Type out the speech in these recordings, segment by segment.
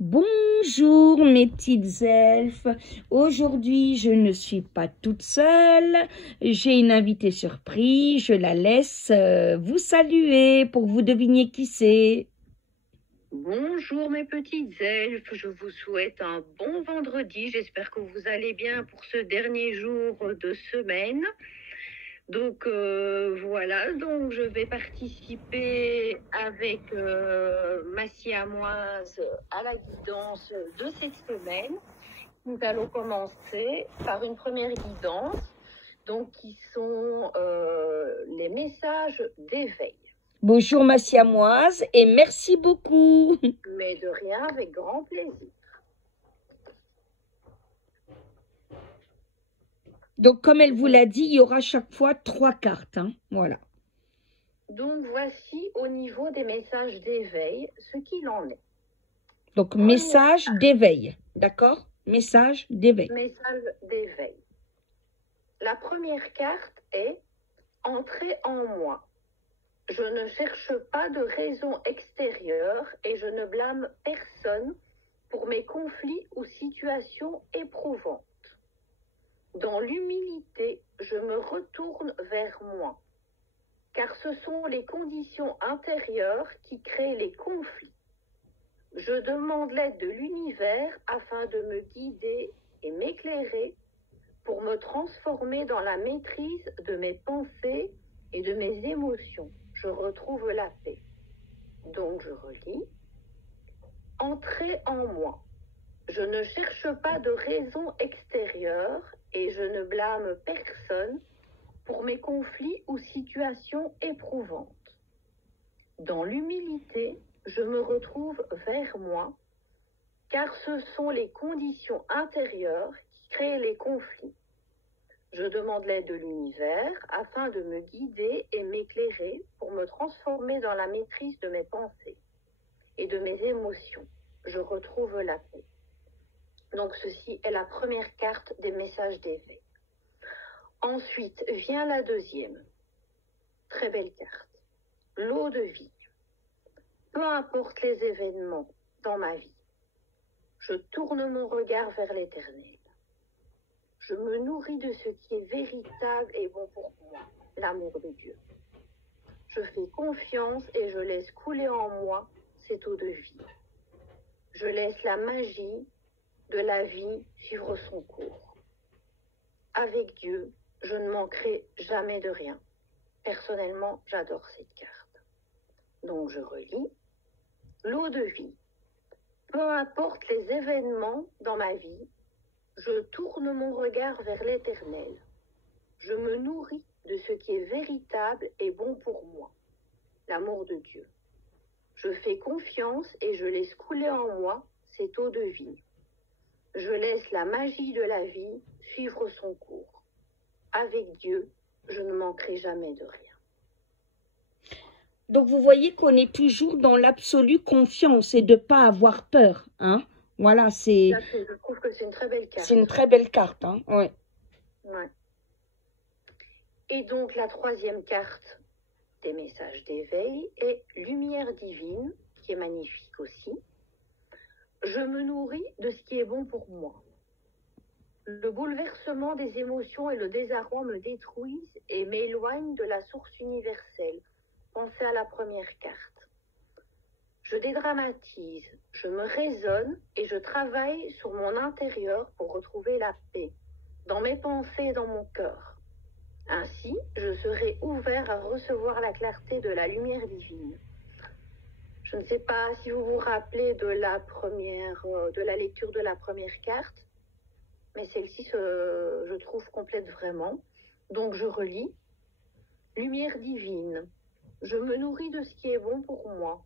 Bonjour mes petites elfes, aujourd'hui je ne suis pas toute seule, j'ai une invitée surprise, je la laisse vous saluer pour que vous deviniez qui c'est. Bonjour mes petites elfes, je vous souhaite un bon vendredi, j'espère que vous allez bien pour ce dernier jour de semaine. Donc voilà, donc je vais participer avec ma siamoise à la guidance de cette semaine. Nous allons commencer par une première guidance, donc qui sont les messages d'éveil. Bonjour ma siamoise et merci beaucoup. Mais de rien, avec grand plaisir. Donc comme elle vous l'a dit, il y aura chaque fois 3 cartes, hein. Voilà. Donc voici au niveau des messages d'éveil ce qu'il en est. Donc message d'éveil, d'accord? Message d'éveil. Message d'éveil. La première carte est « Entrez en moi ». Je ne cherche pas de raison extérieure et je ne blâme personne pour mes conflits ou situations éprouvantes. Dans l'humilité, je me retourne vers moi, car ce sont les conditions intérieures qui créent les conflits. Je demande l'aide de l'univers afin de me guider et m'éclairer pour me transformer dans la maîtrise de mes pensées et de mes émotions. Je retrouve la paix. Donc je relis. Entrez en moi. Je ne cherche pas de raison extérieure et je ne blâme personne pour mes conflits ou situations éprouvantes. Dans l'humilité, je me retrouve vers moi, car ce sont les conditions intérieures qui créent les conflits. Je demande l'aide de l'univers afin de me guider et m'éclairer pour me transformer dans la maîtrise de mes pensées et de mes émotions. Je retrouve la paix. Donc ceci est la première carte des messages d'éveil. Ensuite vient la deuxième. Très belle carte. L'eau de vie. Peu importe les événements dans ma vie, je tourne mon regard vers l'éternel. Je me nourris de ce qui est véritable et bon pour moi, l'amour de Dieu. Je fais confiance et je laisse couler en moi cette eau de vie. Je laisse la magie de la vie suivre son cours. Avec Dieu, je ne manquerai jamais de rien. Personnellement, j'adore cette carte. Donc je relis. L'eau de vie. Peu importe les événements dans ma vie, je tourne mon regard vers l'éternel. Je me nourris de ce qui est véritable et bon pour moi, l'amour de Dieu. Je fais confiance et je laisse couler en moi cette eau de vie. Je laisse la magie de la vie suivre son cours. Avec Dieu, je ne manquerai jamais de rien. Donc vous voyez qu'on est toujours dans l'absolue confiance et de ne pas avoir peur, hein. Voilà, c'est... Je trouve que c'est une très belle carte. C'est une très belle carte, hein, ouais. Ouais. Et donc la troisième carte des messages d'éveil est lumière divine, qui est magnifique aussi. Je me nourris de ce qui est bon pour moi. Le bouleversement des émotions et le désarroi me détruisent et m'éloignent de la source universelle. Pensez à la première carte. Je dédramatise, je me raisonne et je travaille sur mon intérieur pour retrouver la paix, dans mes pensées et dans mon cœur. Ainsi, je serai ouvert à recevoir la clarté de la lumière divine. Je ne sais pas si vous vous rappelez de la lecture de la première carte, mais celle-ci, je trouve, complète vraiment. Donc je relis. Lumière divine. Je me nourris de ce qui est bon pour moi.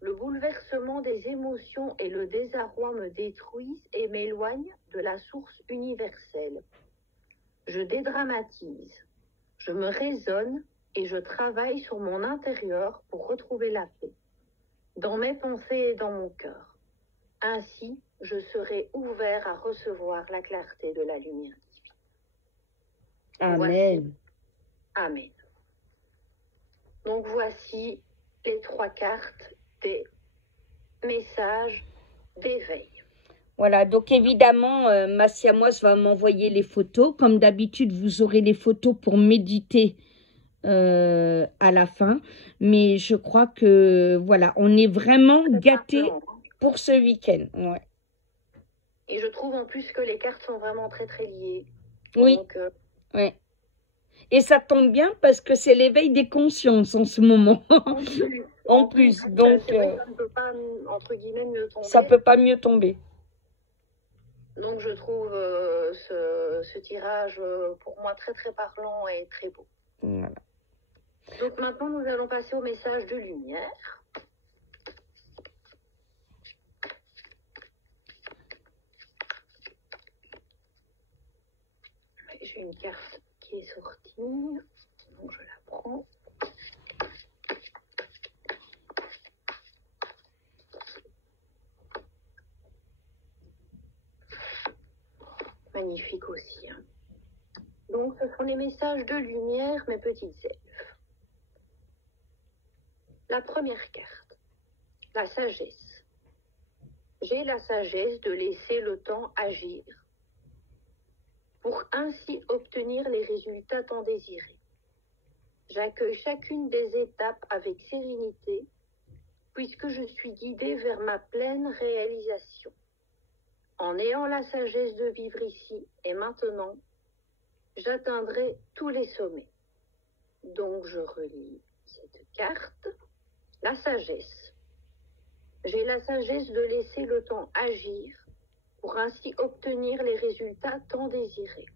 Le bouleversement des émotions et le désarroi me détruisent et m'éloignent de la source universelle. Je dédramatise. Je me raisonne et je travaille sur mon intérieur pour retrouver la paix, dans mes pensées et dans mon cœur. Ainsi, je serai ouvert à recevoir la clarté de la lumière divine. Amen. Voici. Amen. Donc voici les 3 cartes des messages d'éveil. Voilà, donc évidemment, ma siamoise va m'envoyer les photos. Comme d'habitude, vous aurez les photos pour méditer à la fin. Mais je crois que, voilà, on est vraiment gâtés pour ce week-end. Ouais. Et je trouve en plus que les cartes sont vraiment très très liées. Oui, Donc, ouais. Et ça tombe bien parce que c'est l'éveil des consciences en ce moment. En plus, donc c'est vrai que ça ne peut pas, entre guillemets, mieux tomber. Ça peut pas mieux tomber. Donc je trouve ce tirage pour moi très très parlant et très beau. Voilà. Donc maintenant nous allons passer au message de lumière. J'ai une carte qui est sortie, donc je la prends. Magnifique aussi. Hein. Donc ce sont les messages de lumière, mes petites elfes. La première carte, la sagesse. J'ai la sagesse de laisser le temps agir pour ainsi obtenir les résultats tant désirés. J'accueille chacune des étapes avec sérénité, puisque je suis guidée vers ma pleine réalisation. En ayant la sagesse de vivre ici et maintenant, j'atteindrai tous les sommets. Donc je relis cette carte. La sagesse. J'ai la sagesse de laisser le temps agir pour ainsi obtenir les résultats tant désirés.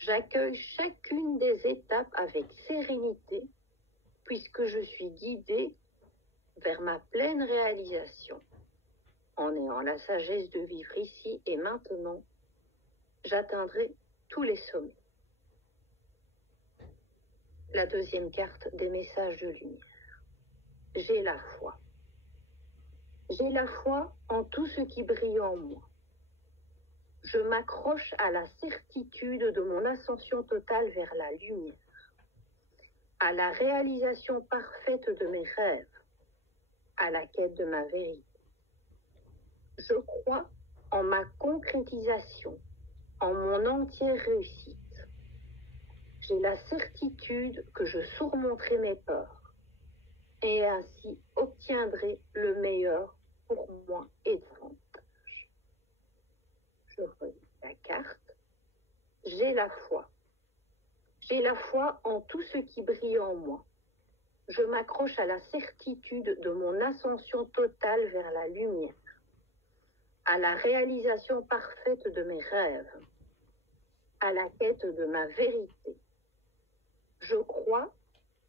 J'accueille chacune des étapes avec sérénité, puisque je suis guidée vers ma pleine réalisation. En ayant la sagesse de vivre ici et maintenant, j'atteindrai tous les sommets. La deuxième carte des messages de lumière. J'ai la foi. J'ai la foi en tout ce qui brille en moi. Je m'accroche à la certitude de mon ascension totale vers la lumière, à la réalisation parfaite de mes rêves, à la quête de ma vérité. Je crois en ma concrétisation, en mon entière réussite. J'ai la certitude que je surmonterai mes peurs et ainsi obtiendrai le meilleur pour moi et davantage. Je relis la carte. J'ai la foi. J'ai la foi en tout ce qui brille en moi. Je m'accroche à la certitude de mon ascension totale vers la lumière, à la réalisation parfaite de mes rêves, à la quête de ma vérité. Je crois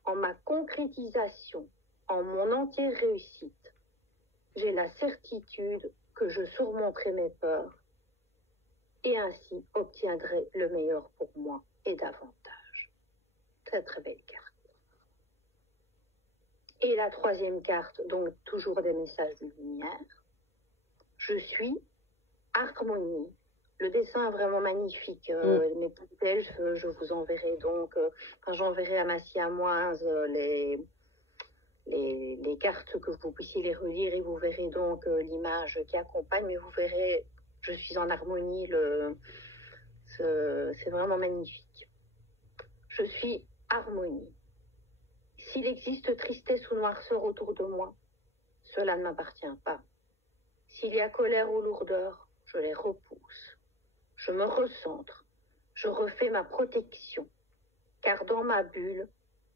en ma concrétisation, en mon entière réussite. J'ai la certitude que je surmonterai mes peurs et ainsi obtiendrai le meilleur pour moi et davantage. Très très belle carte. Et la troisième carte, donc toujours des messages de lumière. Je suis harmonie. Le dessin est vraiment magnifique. Mes petites elfes, je vous enverrai donc, j'enverrai à ma siamoise les cartes que vous puissiez les relire et vous verrez donc l'image qui accompagne, mais vous verrez, je suis en harmonie, c'est vraiment magnifique. Je suis harmonie. S'il existe tristesse ou noirceur autour de moi, cela ne m'appartient pas. S'il y a colère ou lourdeur, je les repousse. Je me recentre, je refais ma protection, car dans ma bulle,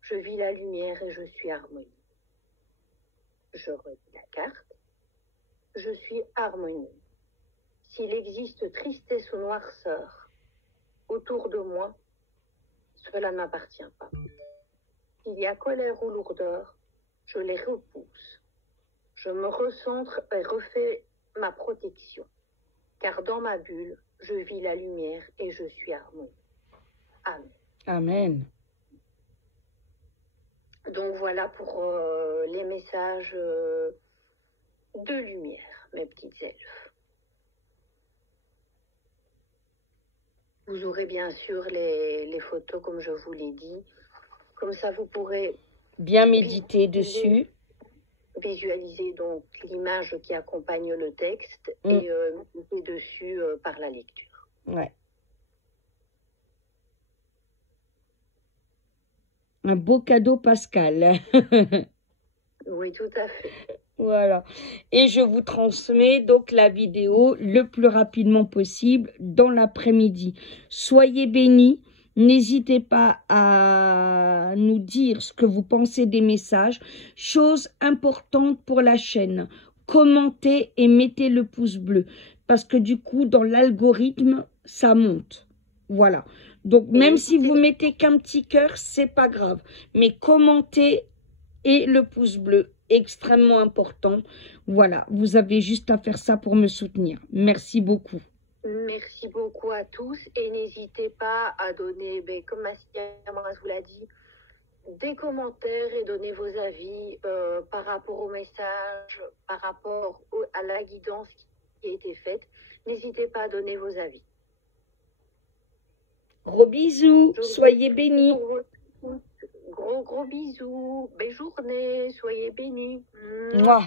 je vis la lumière et je suis harmonie. Je relis la carte. Je suis harmonie. S'il existe tristesse ou noirceur autour de moi, cela ne m'appartient pas. S'il y a colère ou lourdeur, je les repousse. Je me recentre et refais ma protection, car dans ma bulle, je vis la lumière et je suis harmonie. Amen. Amen. Donc voilà pour les messages de lumière, mes petites elfes. Vous aurez bien sûr les photos comme je vous l'ai dit. Comme ça, vous pourrez bien méditer dessus. visualisez donc l'image qui accompagne le texte et mettez dessus par la lecture. Ouais. Un beau cadeau, Pascal. Oui, tout à fait. Voilà. Et je vous transmets donc la vidéo le plus rapidement possible dans l'après-midi. Soyez bénis. N'hésitez pas à nous dire ce que vous pensez des messages. Chose importante pour la chaîne. Commentez et mettez le pouce bleu. Parce que du coup, dans l'algorithme, ça monte. Voilà. Donc, même si vous mettez qu'un petit cœur, c'est pas grave. Mais commentez et le pouce bleu, extrêmement important. Voilà, vous avez juste à faire ça pour me soutenir. Merci beaucoup. Merci beaucoup à tous et n'hésitez pas à donner, comme Amras vous l'a dit, des commentaires et donner vos avis par rapport au message, par rapport à la guidance qui a été faite. N'hésitez pas à donner vos avis. Gros bisous, soyez bénis. Gros bisous, belle journée, soyez bénis. Mouah.